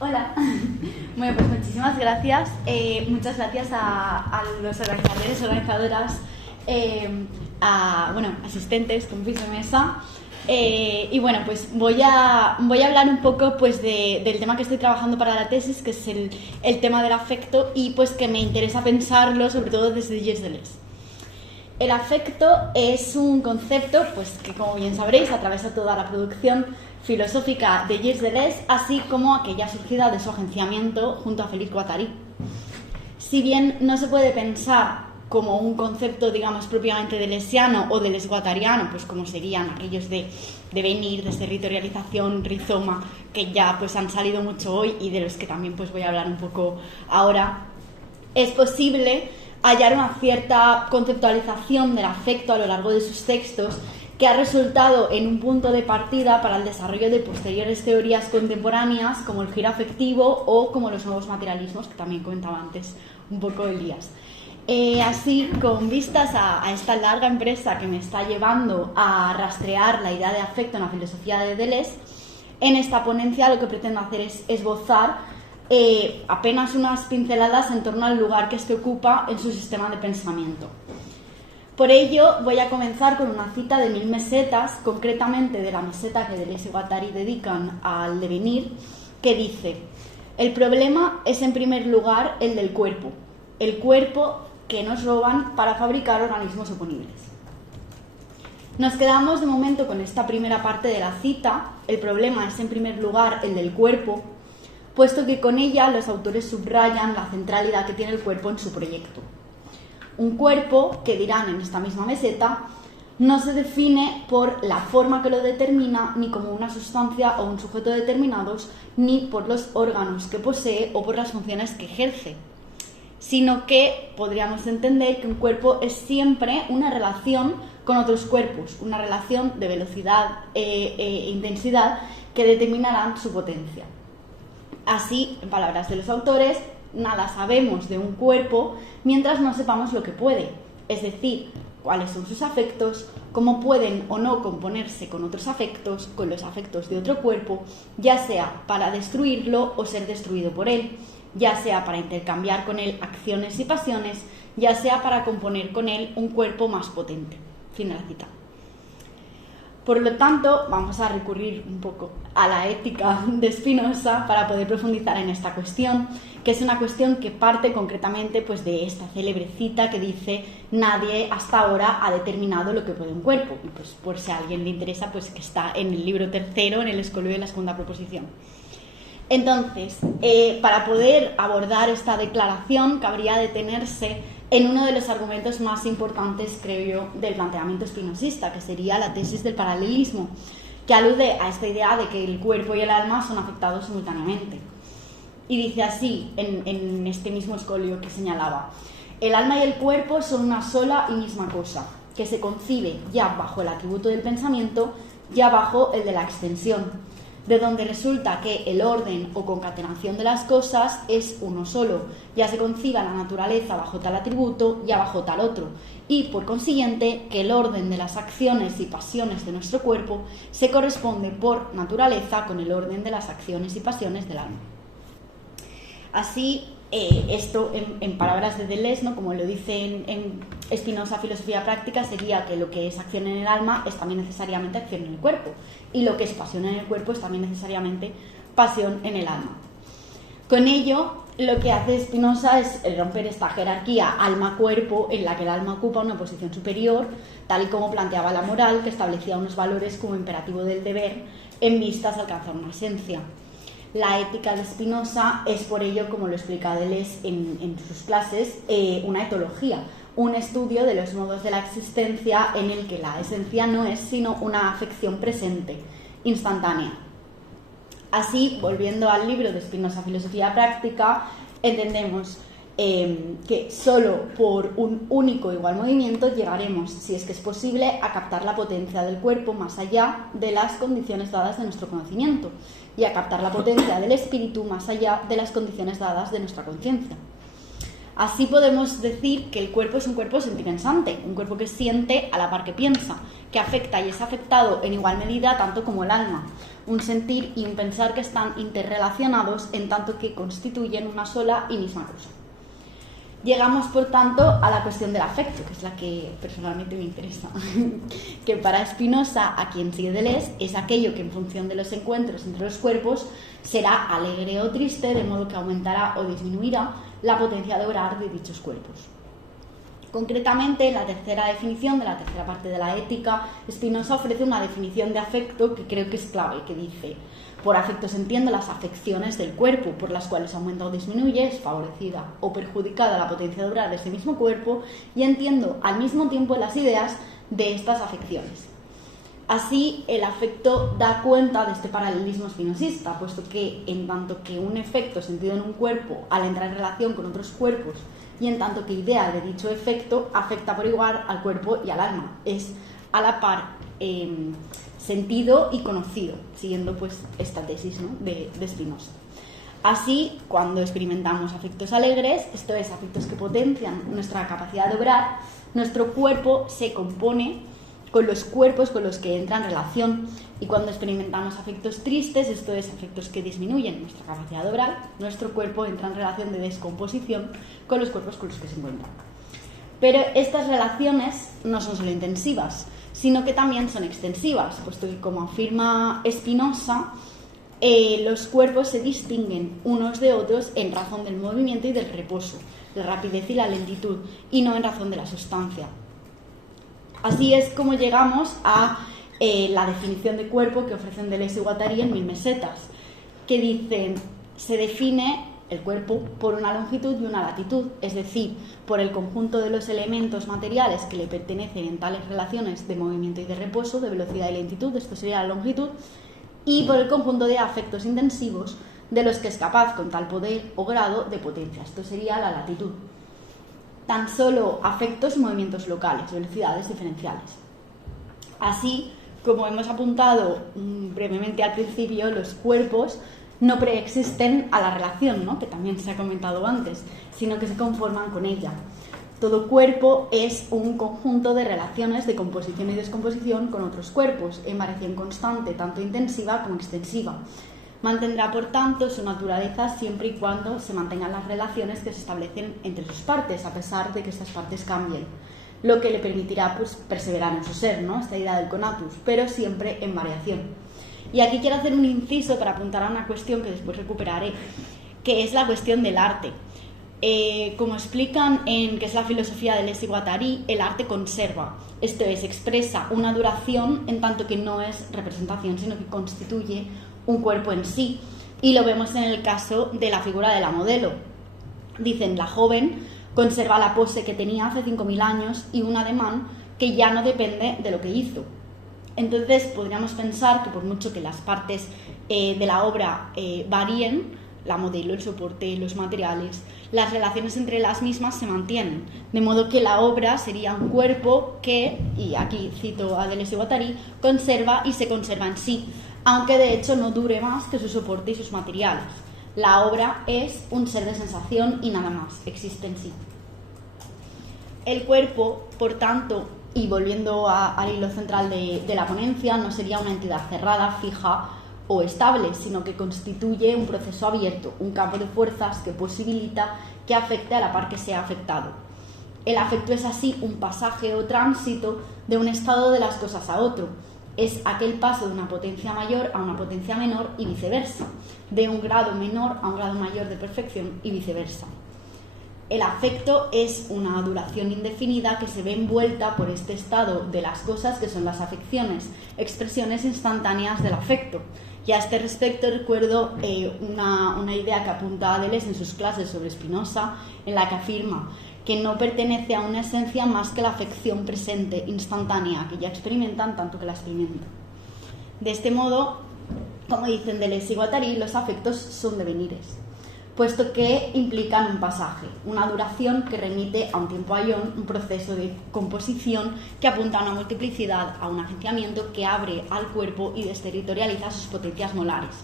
Hola. Bueno, pues muchísimas gracias. Muchas gracias a los organizadores, organizadoras, asistentes, compis de mesa. Y bueno, pues voy a hablar un poco pues del tema que estoy trabajando para la tesis, que es el tema del afecto, y pues que me interesa pensarlo sobre todo desde Gilles Deleuze. El afecto es un concepto pues que, como bien sabréis, atraviesa toda la producción filosófica de Gilles Deleuze, así como aquella surgida de su agenciamiento junto a Félix Guattari. Si bien no se puede pensar como un concepto, digamos, propiamente deleuziano o deleuze-guattariano, pues como serían aquellos de devenir, desterritorialización, rizoma, que ya pues han salido mucho hoy y de los que también pues voy a hablar un poco ahora, es posible hallar una cierta conceptualización del afecto a lo largo de sus textos que ha resultado en un punto de partida para el desarrollo de posteriores teorías contemporáneas como el giro afectivo o como los nuevos materialismos, que también comentaba antes un poco Elías. Así, con vistas a esta larga empresa que me está llevando a rastrear la idea de afecto en la filosofía de Deleuze, en esta ponencia lo que pretendo hacer es esbozar apenas unas pinceladas en torno al lugar que este ocupa en su sistema de pensamiento. Por ello, voy a comenzar con una cita de 1000 mesetas, concretamente de la meseta que Deleuze y Guattari dedican al devenir, que dice: el problema es en primer lugar el del cuerpo, el cuerpo que nos roban para fabricar organismos oponibles. Nos quedamos de momento con esta primera parte de la cita, el problema es en primer lugar el del cuerpo, puesto que con ella los autores subrayan la centralidad que tiene el cuerpo en su proyecto. Un cuerpo, que dirán en esta misma meseta, no se define por la forma que lo determina, ni como una sustancia o un sujeto determinados, ni por los órganos que posee o por las funciones que ejerce, sino que podríamos entender que un cuerpo es siempre una relación con otros cuerpos, una relación de velocidad e intensidad que determinarán su potencia. Así, en palabras de los autores, nada sabemos de un cuerpo mientras no sepamos lo que puede, es decir, cuáles son sus afectos, cómo pueden o no componerse con otros afectos, con los afectos de otro cuerpo, ya sea para destruirlo o ser destruido por él, ya sea para intercambiar con él acciones y pasiones, ya sea para componer con él un cuerpo más potente. Fin de la cita. Por lo tanto, vamos a recurrir un poco a la ética de Spinoza para poder profundizar en esta cuestión, que es una cuestión que parte concretamente pues, de esta célebre cita que dice: nadie hasta ahora ha determinado lo que puede un cuerpo. Y pues, por si a alguien le interesa, pues que está en el libro tercero, en el escolio de la segunda proposición. Entonces, para poder abordar esta declaración, cabría detenerse en uno de los argumentos más importantes, creo yo, del planteamiento espinosista, que sería la tesis del paralelismo, que alude a esta idea de que el cuerpo y el alma son afectados simultáneamente. Y dice así, en este mismo escolio que señalaba: el alma y el cuerpo son una sola y misma cosa, que se concibe ya bajo el atributo del pensamiento, ya bajo el de la extensión, de donde resulta que el orden o concatenación de las cosas es uno solo, ya se conciba la naturaleza bajo tal atributo, ya bajo tal otro, y por consiguiente que el orden de las acciones y pasiones de nuestro cuerpo se corresponde por naturaleza con el orden de las acciones y pasiones del alma. Así, esto en palabras de Deleuze, ¿no? Como lo dice en Spinoza Filosofía Práctica, sería que lo que es acción en el alma es también necesariamente acción en el cuerpo, y lo que es pasión en el cuerpo es también necesariamente pasión en el alma. Con ello, lo que hace Spinoza es romper esta jerarquía alma-cuerpo en la que el alma ocupa una posición superior, tal y como planteaba la moral, que establecía unos valores como imperativo del deber en vistas a alcanzar una esencia. La ética de Spinoza es, por ello, como lo explica Deleuze en sus clases, una etología, un estudio de los modos de la existencia en el que la esencia no es sino una afección presente, instantánea. Así, volviendo al libro de Spinoza Filosofía Práctica, entendemos que solo por un único igual movimiento llegaremos, si es que es posible, a captar la potencia del cuerpo más allá de las condiciones dadas de nuestro conocimiento, y a captar la potencia del espíritu más allá de las condiciones dadas de nuestra conciencia. Así podemos decir que el cuerpo es un cuerpo sentipensante, un cuerpo que siente a la par que piensa, que afecta y es afectado en igual medida tanto como el alma. Un sentir y un pensar que están interrelacionados en tanto que constituyen una sola y misma cosa. Llegamos, por tanto, a la cuestión del afecto, que es la que personalmente me interesa, que para Spinoza, a quien sigue Deleuze, es aquello que en función de los encuentros entre los cuerpos será alegre o triste, de modo que aumentará o disminuirá la potencia de obrar de dichos cuerpos. Concretamente, en la tercera definición de la tercera parte de la ética, Spinoza ofrece una definición de afecto que creo que es clave, que dice: por afecto se entiende las afecciones del cuerpo, por las cuales aumenta o disminuye, es favorecida o perjudicada la potencia de obrar de ese mismo cuerpo, y entiendo al mismo tiempo las ideas de estas afecciones. Así, el afecto da cuenta de este paralelismo spinosista, puesto que en tanto que un efecto sentido en un cuerpo al entrar en relación con otros cuerpos y en tanto que idea de dicho efecto afecta por igual al cuerpo y al alma, es a la par sentido y conocido, siguiendo pues esta tesis, ¿no?, de Spinoza. Así, cuando experimentamos afectos alegres, esto es, afectos que potencian nuestra capacidad de obrar, nuestro cuerpo se compone con los cuerpos con los que entra en relación, y cuando experimentamos afectos tristes, esto es, afectos que disminuyen nuestra capacidad de obrar, nuestro cuerpo entra en relación de descomposición con los cuerpos con los que se encuentran. Pero estas relaciones no son solo intensivas, sino que también son extensivas, puesto que, como afirma Spinoza, los cuerpos se distinguen unos de otros en razón del movimiento y del reposo, la rapidez y la lentitud, y no en razón de la sustancia. Así es como llegamos a la definición de cuerpo que ofrecen Deleuze y Guattari en 1000 mesetas, que dicen: se define el cuerpo por una longitud y una latitud, es decir, por el conjunto de los elementos materiales que le pertenecen en tales relaciones de movimiento y de reposo, de velocidad y lentitud, esto sería la longitud, y por el conjunto de afectos intensivos de los que es capaz con tal poder o grado de potencia, esto sería la latitud. Tan solo afectos y movimientos locales, velocidades diferenciales. Así, como hemos apuntado brevemente al principio, los cuerpos no preexisten a la relación, ¿no?, que también se ha comentado antes, sino que se conforman con ella. Todo cuerpo es un conjunto de relaciones de composición y descomposición con otros cuerpos, en variación constante, tanto intensiva como extensiva. Mantendrá, por tanto, su naturaleza siempre y cuando se mantengan las relaciones que se establecen entre sus partes, a pesar de que estas partes cambien, lo que le permitirá pues perseverar en su ser, ¿no?, esta idea del conatus, pero siempre en variación. Y aquí quiero hacer un inciso para apuntar a una cuestión que después recuperaré, que es la cuestión del arte. Como explican en que es la filosofía de Deleuze y Guattari, el arte conserva, esto es, expresa una duración en tanto que no es representación, sino que constituye un cuerpo en sí, y lo vemos en el caso de la figura de la modelo. Dicen: la joven conserva la pose que tenía hace 5.000 años y un ademán que ya no depende de lo que hizo. Entonces podríamos pensar que por mucho que las partes de la obra varíen, la modelo, el soporte, los materiales, las relaciones entre las mismas se mantienen, de modo que la obra sería un cuerpo que, y aquí cito a Deleuze y Guattari, conserva y se conserva en sí, aunque de hecho no dure más que su soporte y sus materiales. La obra es un ser de sensación y nada más, existe en sí. El cuerpo, por tanto, y volviendo al hilo central de la ponencia, no sería una entidad cerrada, fija o estable, sino que constituye un proceso abierto, un campo de fuerzas que posibilita que afecte a la par que sea afectado. El afecto es así un pasaje o tránsito de un estado de las cosas a otro. Es aquel paso de una potencia mayor a una potencia menor y viceversa, de un grado menor a un grado mayor de perfección y viceversa. El afecto es una duración indefinida que se ve envuelta por este estado de las cosas que son las afecciones, expresiones instantáneas del afecto. Y a este respecto recuerdo una idea que apunta Deleuze en sus clases sobre Spinoza, en la que afirma que no pertenece a una esencia más que la afección presente, instantánea, que ya experimentan tanto que la experimentan. De este modo, como dicen Deleuze y Guattari, los afectos son devenires, puesto que implican un pasaje, una duración que remite a un tiempo ayón, un proceso de composición que apunta a una multiplicidad, a un agenciamiento que abre al cuerpo y desterritorializa sus potencias molares.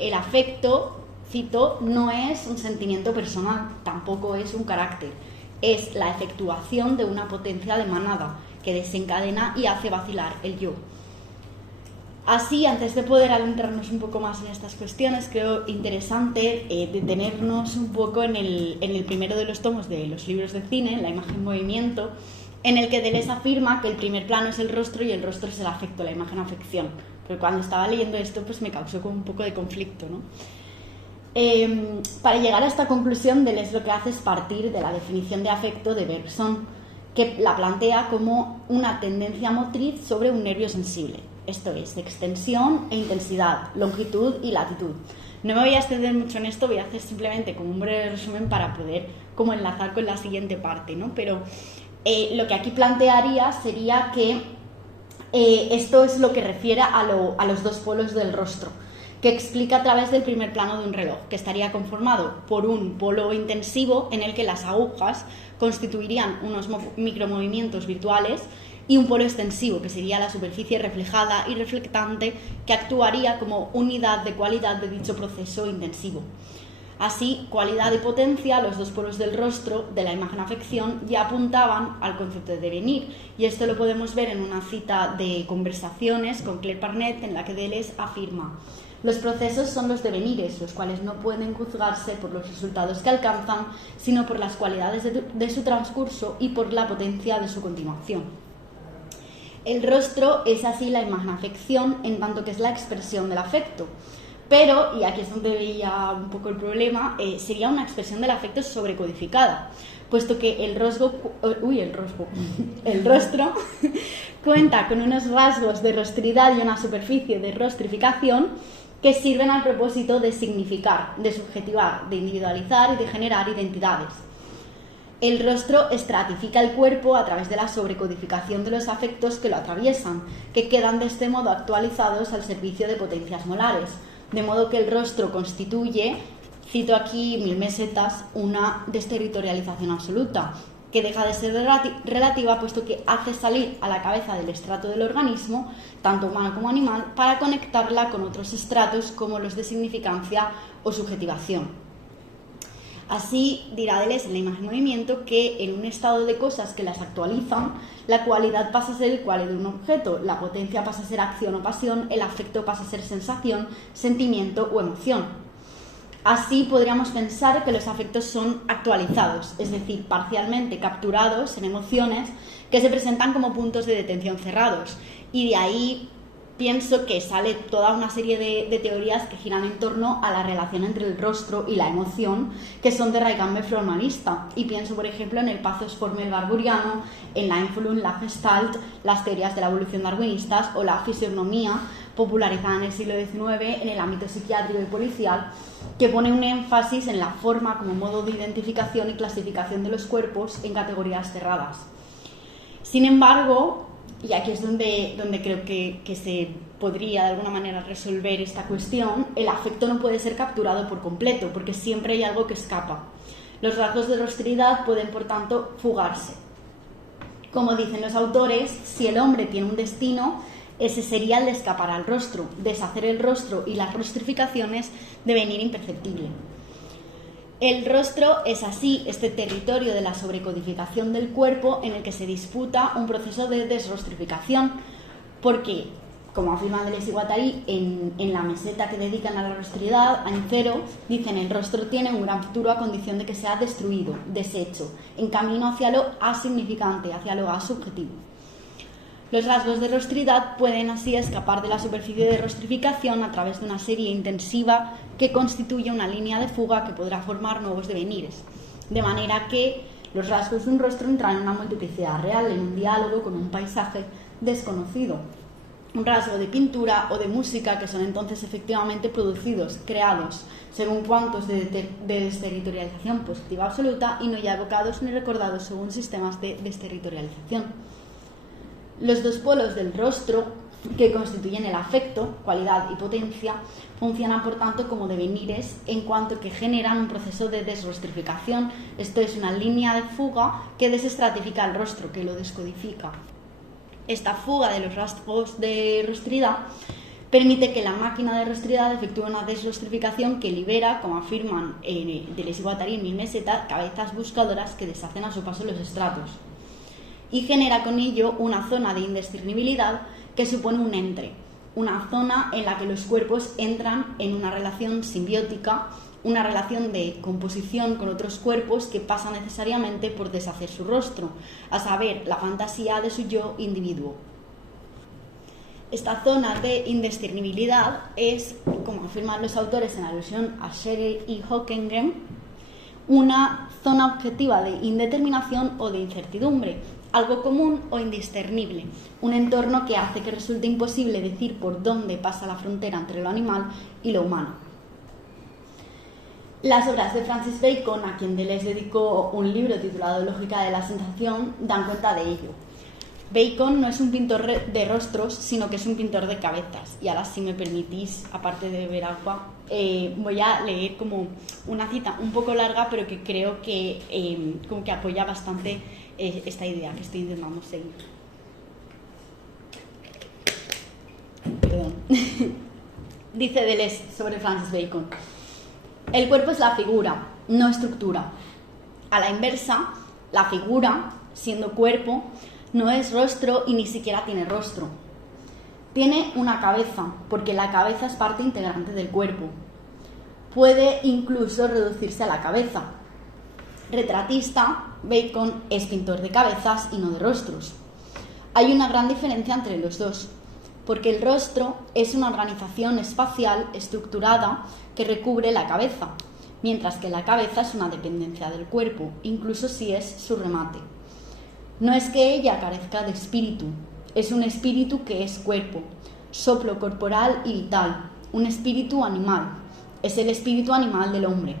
El afecto cito, no es un sentimiento personal, tampoco es un carácter, es la efectuación de una potencia de manada que desencadena y hace vacilar el yo. Así, antes de poder adentrarnos un poco más en estas cuestiones, creo interesante detenernos un poco en el primero de los tomos de los libros de cine, La imagen en movimiento, en el que Deleuze afirma que el primer plano es el rostro y el rostro es el afecto, la imagen-afección. Pero cuando estaba leyendo esto, pues me causó como un poco de conflicto, ¿no? Para llegar a esta conclusión, Deleuze lo que hace es partir de la definición de afecto de Bergson, que la plantea como una tendencia motriz sobre un nervio sensible. Esto es, de extensión e intensidad, longitud y latitud. No me voy a extender mucho en esto, voy a hacer simplemente como un breve resumen para poder como enlazar con la siguiente parte, ¿no? Pero lo que aquí plantearía sería que esto es lo que refiere a los dos polos del rostro, que explica a través del primer plano de un reloj, que estaría conformado por un polo intensivo en el que las agujas constituirían unos micromovimientos virtuales y un polo extensivo, que sería la superficie reflejada y reflectante, que actuaría como unidad de cualidad de dicho proceso intensivo. Así, cualidad y potencia, los dos polos del rostro, de la imagen-afección, ya apuntaban al concepto de devenir, y esto lo podemos ver en una cita de Conversaciones con Claire Parnet, en la que Deleuze afirma: los procesos son los devenires, los cuales no pueden juzgarse por los resultados que alcanzan, sino por las cualidades de su transcurso y por la potencia de su continuación. El rostro es así la imagen-afección, en tanto que es la expresión del afecto. Pero, y aquí es donde veía un poco el problema, sería una expresión del afecto sobrecodificada, puesto que el rostro cuenta con unos rasgos de rostridad y una superficie de rostrificación que sirven al propósito de significar, de subjetivar, de individualizar y de generar identidades. El rostro estratifica el cuerpo a través de la sobrecodificación de los afectos que lo atraviesan, que quedan de este modo actualizados al servicio de potencias molares, de modo que el rostro constituye, cito aquí 1000 mesetas, una desterritorialización absoluta, que deja de ser relativa puesto que hace salir a la cabeza del estrato del organismo, tanto humano como animal, para conectarla con otros estratos como los de significancia o subjetivación. Así, dirá Deleuze en la imagen-movimiento que en un estado de cosas que las actualizan, la cualidad pasa a ser el cual de un objeto, la potencia pasa a ser acción o pasión, el afecto pasa a ser sensación, sentimiento o emoción. Así podríamos pensar que los afectos son actualizados, es decir, parcialmente capturados en emociones que se presentan como puntos de detención cerrados, y de ahí pienso que sale toda una serie de teorías que giran en torno a la relación entre el rostro y la emoción, que son de raigambre formalista. Y pienso, por ejemplo, en el pathos formel barburiano, en la Einfühlung, la Gestalt, las teorías de la evolución darwinistas o la fisionomía, popularizada en el siglo XIX en el ámbito psiquiátrico y policial, que pone un énfasis en la forma como modo de identificación y clasificación de los cuerpos en categorías cerradas. Sin embargo, y aquí es donde creo que se podría de alguna manera resolver esta cuestión, el afecto no puede ser capturado por completo, porque siempre hay algo que escapa. Los rasgos de rostridad pueden, por tanto, fugarse. Como dicen los autores, si el hombre tiene un destino, ese sería el de escapar al rostro, deshacer el rostro y las rostrificaciones, devenir imperceptible. El rostro es así este territorio de la sobrecodificación del cuerpo en el que se disputa un proceso de desrostrificación, porque, como afirma Deleuze y Guattari en la meseta que dedican a la rostridad, año cero, dicen: el rostro tiene un gran futuro a condición de que sea destruido, deshecho, en camino hacia lo asignificante, hacia lo asubjetivo. Los rasgos de rostridad pueden así escapar de la superficie de rostrificación a través de una serie intensiva que constituye una línea de fuga que podrá formar nuevos devenires. De manera que los rasgos de un rostro entran en una multiplicidad real, en un diálogo con un paisaje desconocido. Un rasgo de pintura o de música que son entonces efectivamente producidos, creados, según cuantos de desterritorialización positiva absoluta y no ya evocados ni recordados según sistemas de desterritorialización. Los dos polos del rostro, que constituyen el afecto, cualidad y potencia, funcionan por tanto como devenires en cuanto que generan un proceso de desrostrificación. Esto es una línea de fuga que desestratifica el rostro, que lo descodifica. Esta fuga de los rasgos de rostridad permite que la máquina de rostridad efectúe una desrostrificación que libera, como afirman Deleuze y Guattari en 1000 mesetas, cabezas buscadoras que deshacen a su paso los estratos. Y genera con ello una zona de indiscernibilidad que supone un entre, una zona en la que los cuerpos entran en una relación simbiótica, una relación de composición con otros cuerpos que pasa necesariamente por deshacer su rostro, a saber, la fantasía de su yo individuo. Esta zona de indiscernibilidad es, como afirman los autores en alusión a Scherer y Hockengren, una zona objetiva de indeterminación o de incertidumbre, algo común o indiscernible, un entorno que hace que resulte imposible decir por dónde pasa la frontera entre lo animal y lo humano. Las obras de Francis Bacon, a quien Deleuze dedicó un libro titulado Lógica de la sensación, dan cuenta de ello. Bacon no es un pintor de rostros, sino que es un pintor de cabezas. Y ahora, si me permitís, aparte de beber agua, voy a leer como una cita un poco larga, pero que creo que, como que apoya bastante esta idea que estoy intentando seguir. Perdón. Dice Deleuze sobre Francis Bacon: el cuerpo es la figura, no estructura. A la inversa, la figura, siendo cuerpo, no es rostro y ni siquiera tiene rostro. Tiene una cabeza, porque la cabeza es parte integrante del cuerpo. Puede incluso reducirse a la cabeza. Retratista, Bacon es pintor de cabezas y no de rostros. Hay una gran diferencia entre los dos, porque el rostro es una organización espacial estructurada que recubre la cabeza, mientras que la cabeza es una dependencia del cuerpo, incluso si es su remate. No es que ella carezca de espíritu, es un espíritu que es cuerpo, soplo corporal y vital, un espíritu animal, es el espíritu animal del hombre.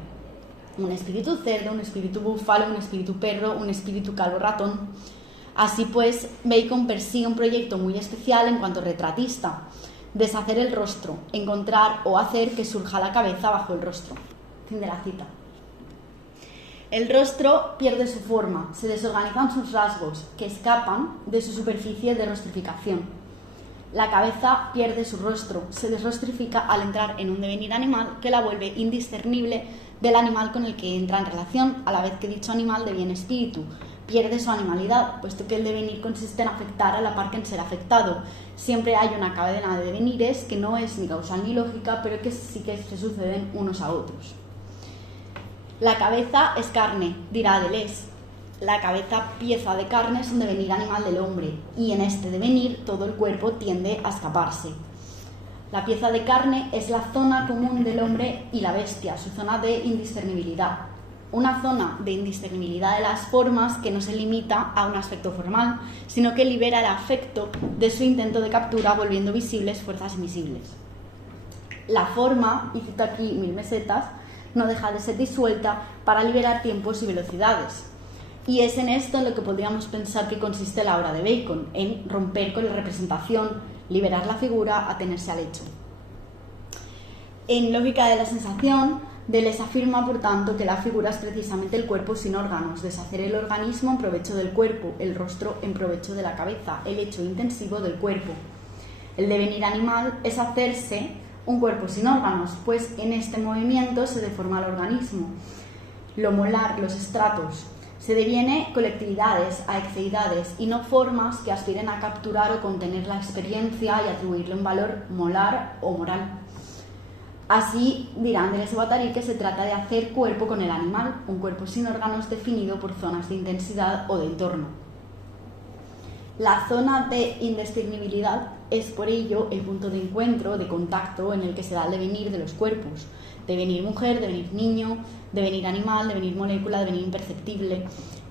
Un espíritu cerdo, un espíritu búfalo, un espíritu perro, un espíritu calvo ratón. Así pues, Bacon persigue un proyecto muy especial en cuanto retratista: deshacer el rostro, encontrar o hacer que surja la cabeza bajo el rostro. Fin de la cita. El rostro pierde su forma, se desorganizan sus rasgos, que escapan de su superficie de rostrificación. La cabeza pierde su rostro, se desrostrifica al entrar en un devenir animal que la vuelve indiscernible del animal con el que entra en relación, a la vez que dicho animal deviene espíritu. Pierde su animalidad, puesto que el devenir consiste en afectar a la par que en ser afectado. Siempre hay una cadena de devenires que no es ni causal ni lógica, pero que sí que se suceden unos a otros. La cabeza es carne, dirá Deleuze. La cabeza, pieza de carne, es un devenir animal del hombre, y en este devenir todo el cuerpo tiende a escaparse. La pieza de carne es la zona común del hombre y la bestia, su zona de indiscernibilidad. Una zona de indiscernibilidad de las formas que no se limita a un aspecto formal, sino que libera el afecto de su intento de captura, volviendo visibles fuerzas invisibles. La forma, y cito aquí 1000 mesetas, no deja de ser disuelta para liberar tiempos y velocidades. Y es en esto en lo que podríamos pensar que consiste la obra de Bacon, en romper con la representación, liberar la figura, atenerse al hecho. En Lógica de la sensación, Deleuze afirma, por tanto, que la figura es precisamente el cuerpo sin órganos, deshacer el organismo en provecho del cuerpo, el rostro en provecho de la cabeza, el hecho intensivo del cuerpo. El devenir animal es hacerse un cuerpo sin órganos, pues en este movimiento se deforma el organismo, lo molar, los estratos. Se deviene colectividades, aexeidades y no formas que aspiren a capturar o contener la experiencia y atribuirle un valor molar o moral. Así dirán Deleuze y Guattari que se trata de hacer cuerpo con el animal, un cuerpo sin órganos definido por zonas de intensidad o de entorno. La zona de indiscernibilidad es por ello el punto de encuentro, de contacto en el que se da el devenir de los cuerpos. Devenir mujer, devenir niño, devenir animal, devenir molécula, devenir imperceptible.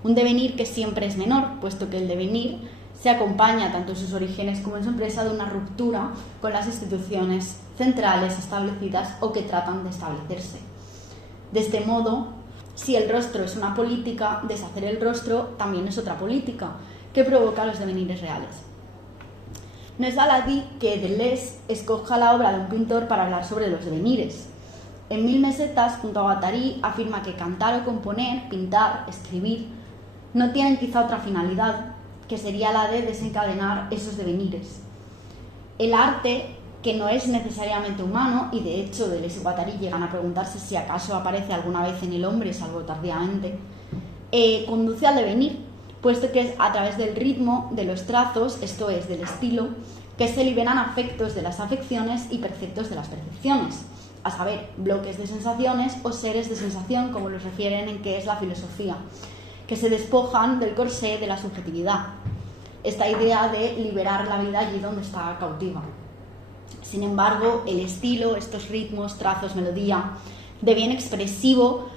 Un devenir que siempre es menor, puesto que el devenir se acompaña tanto en sus orígenes como en su empresa de una ruptura con las instituciones centrales establecidas o que tratan de establecerse. De este modo, si el rostro es una política, deshacer el rostro también es otra política que provoca los devenires reales. No es baladí que Deleuze escoja la obra de un pintor para hablar sobre los devenires. En 1000 mesetas, junto a Guattari, afirma que cantar o componer, pintar, escribir, no tienen quizá otra finalidad, que sería la de desencadenar esos devenires. El arte que no es necesariamente humano, y de hecho Deleuze y Guattari llegan a preguntarse si acaso aparece alguna vez en el hombre, salvo tardíamente, conduce al devenir, puesto que es a través del ritmo, de los trazos, esto es, del estilo, que se liberan afectos de las afecciones y perceptos de las percepciones, a saber, bloques de sensaciones o seres de sensación, como los refieren en qué es la filosofía, que se despojan del corsé de la subjetividad, esta idea de liberar la vida allí donde está cautiva. Sin embargo, el estilo, estos ritmos, trazos, melodía, de bien expresivo,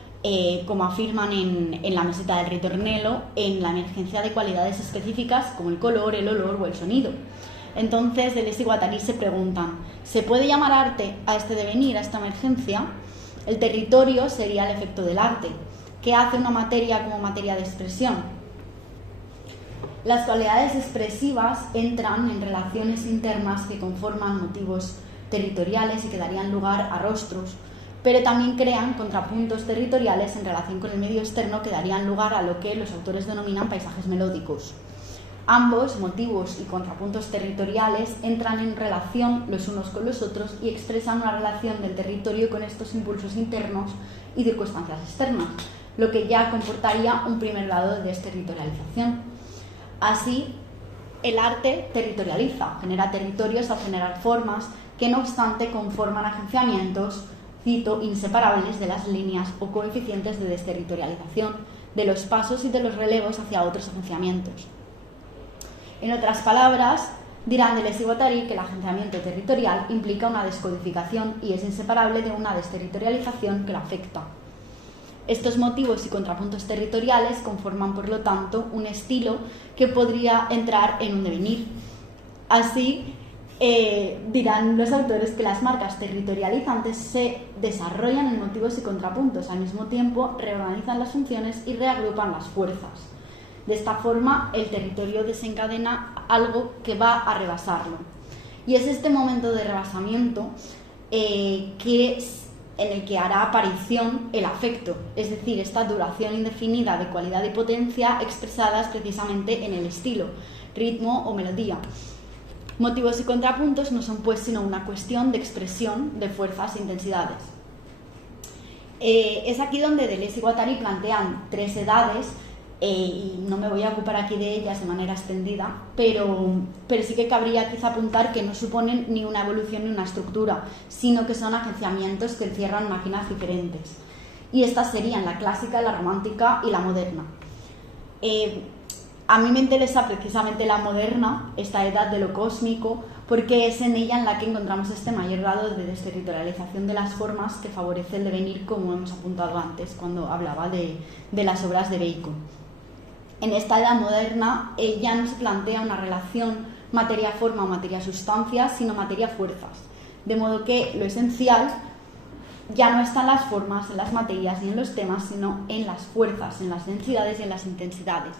como afirman en la meseta del ritornello, en la emergencia de cualidades específicas como el color, el olor o el sonido. Entonces, Deleuze y Guattari se preguntan, ¿se puede llamar arte a este devenir, a esta emergencia? El territorio sería el efecto del arte. ¿Qué hace una materia como materia de expresión? Las cualidades expresivas entran en relaciones internas que conforman motivos territoriales y que darían lugar a rostros, pero también crean contrapuntos territoriales en relación con el medio externo que darían lugar a lo que los autores denominan paisajes melódicos. Ambos, motivos y contrapuntos territoriales, entran en relación los unos con los otros y expresan una relación del territorio con estos impulsos internos y circunstancias externas, lo que ya comportaría un primer grado de desterritorialización. Así, el arte territorializa, genera territorios al generar formas que no obstante conforman agenciamientos, cito, inseparables de las líneas o coeficientes de desterritorialización, de los pasos y de los relevos hacia otros agenciamientos. En otras palabras, dirán Deleuze y Guattari que el agenciamiento territorial implica una descodificación y es inseparable de una desterritorialización que lo afecta. Estos motivos y contrapuntos territoriales conforman, por lo tanto, un estilo que podría entrar en un devenir. Así, dirán los autores que las marcas territorializantes se desarrollan en motivos y contrapuntos, al mismo tiempo reorganizan las funciones y reagrupan las fuerzas. De esta forma, el territorio desencadena algo que va a rebasarlo. Y es este momento de rebasamiento en el que hará aparición el afecto, es decir, esta duración indefinida de cualidad y potencia expresadas precisamente en el estilo, ritmo o melodía. Motivos y contrapuntos no son pues sino una cuestión de expresión de fuerzas e intensidades. Es aquí donde Deleuze y Guattari plantean tres edades, y no me voy a ocupar aquí de ellas de manera extendida, pero sí que cabría quizá apuntar que no suponen ni una evolución ni una estructura, sino que son agenciamientos que encierran máquinas diferentes. Y estas serían la clásica, la romántica y la moderna. A mí me interesa precisamente la moderna, esta edad de lo cósmico, porque es en ella en la que encontramos este mayor grado de desterritorialización de las formas que favorece el devenir, como hemos apuntado antes cuando hablaba de las obras de Bacon. En esta edad moderna ya no se plantea una relación materia-forma o materia-sustancia, sino materia-fuerzas, de modo que lo esencial ya no está en las formas, en las materias ni en los temas, sino en las fuerzas, en las densidades y en las intensidades.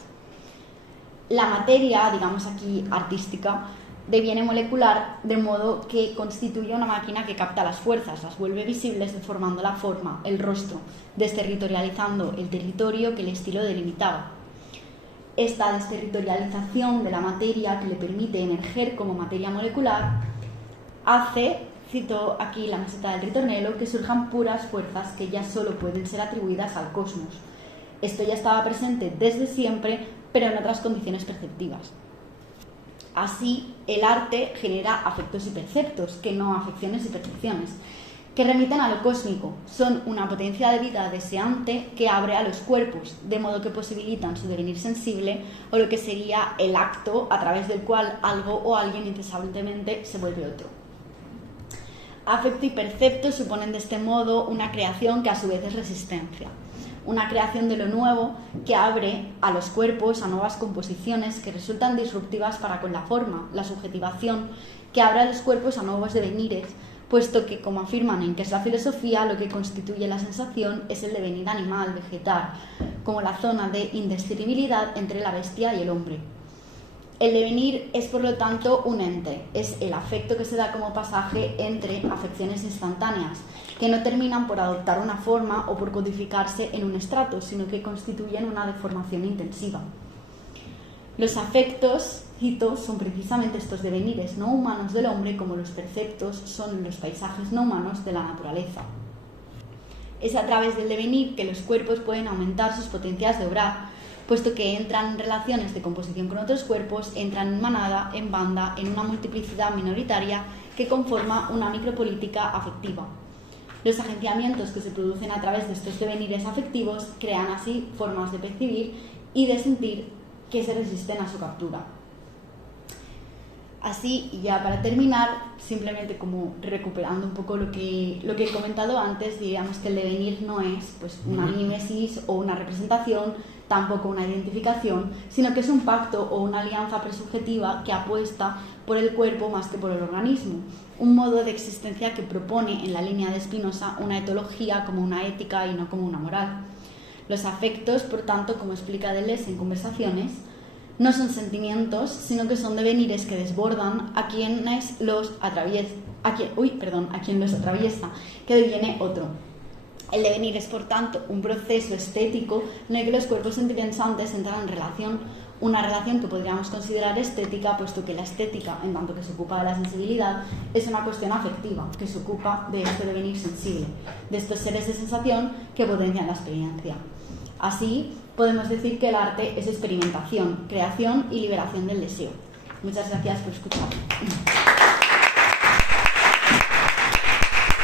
La materia, digamos aquí artística, deviene molecular, de modo que constituye una máquina que capta las fuerzas, las vuelve visibles deformando la forma, el rostro, desterritorializando el territorio que el estilo delimitaba. Esta desterritorialización de la materia, que le permite emerger como materia molecular, hace, cito aquí la meseta del ritornello, que surjan puras fuerzas que ya solo pueden ser atribuidas al cosmos. Esto ya estaba presente desde siempre, pero en otras condiciones perceptivas. Así, el arte genera afectos y perceptos, que no afecciones y percepciones, que remiten a lo cósmico, son una potencia de vida deseante que abre a los cuerpos, de modo que posibilitan su devenir sensible o lo que sería el acto a través del cual algo o alguien incesantemente se vuelve otro. Afecto y percepto suponen de este modo una creación que a su vez es resistencia, una creación de lo nuevo que abre a los cuerpos a nuevas composiciones que resultan disruptivas para con la forma, la subjetivación, que abre a los cuerpos a nuevos devenires, puesto que, como afirman en qué es la filosofía, lo que constituye la sensación es el devenir animal, vegetal, como la zona de indescriptibilidad entre la bestia y el hombre. El devenir es, por lo tanto, un ente, es el afecto que se da como pasaje entre afecciones instantáneas, que no terminan por adoptar una forma o por codificarse en un estrato, sino que constituyen una deformación intensiva. Los afectos, cito son precisamente estos devenires no humanos del hombre como los perceptos son los paisajes no humanos de la naturaleza. Es a través del devenir que los cuerpos pueden aumentar sus potencias de obrar, puesto que entran en relaciones de composición con otros cuerpos, entran en manada, en banda, en una multiplicidad minoritaria que conforma una micropolítica afectiva. Los agenciamientos que se producen a través de estos devenires afectivos crean así formas de percibir y de sentir que se resisten a su captura. Así, y ya para terminar, simplemente como recuperando un poco lo que he comentado antes, diríamos que el devenir no es pues, una mímesis o una representación, tampoco una identificación, sino que es un pacto o una alianza presubjetiva que apuesta por el cuerpo más que por el organismo, un modo de existencia que propone en la línea de Spinoza una etología como una ética y no como una moral. Los afectos, por tanto, como explica Deleuze en Conversaciones, no son sentimientos, sino que son devenires que desbordan a quienes los atraviesa, a quien los atraviesa, que deviene otro. El devenir es, por tanto, un proceso estético en el que los cuerpos sentipensantes entran en relación, una relación que podríamos considerar estética, puesto que la estética, en tanto que se ocupa de la sensibilidad, es una cuestión afectiva, que se ocupa de este devenir sensible, de estos seres de sensación que potencian la experiencia. Así, podemos decir que el arte es experimentación, creación y liberación del deseo. Muchas gracias por escuchar.